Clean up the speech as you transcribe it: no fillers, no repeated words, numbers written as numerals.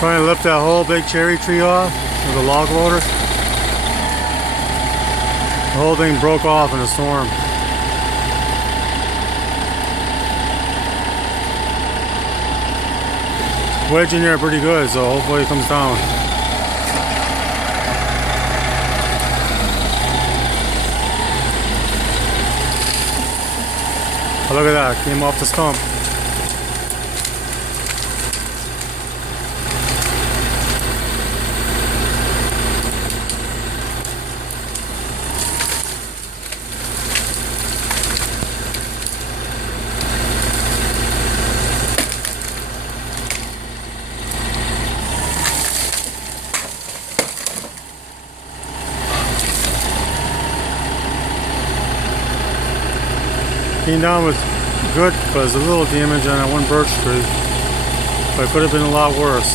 Trying to lift that whole big cherry tree off with a log loader. The whole thing broke off in a storm. Wedge in there pretty good, so hopefully it comes down. Oh, look at that, came off the stump. Came down with good, but there's a little damage on that one birch tree, but it could have been a lot worse.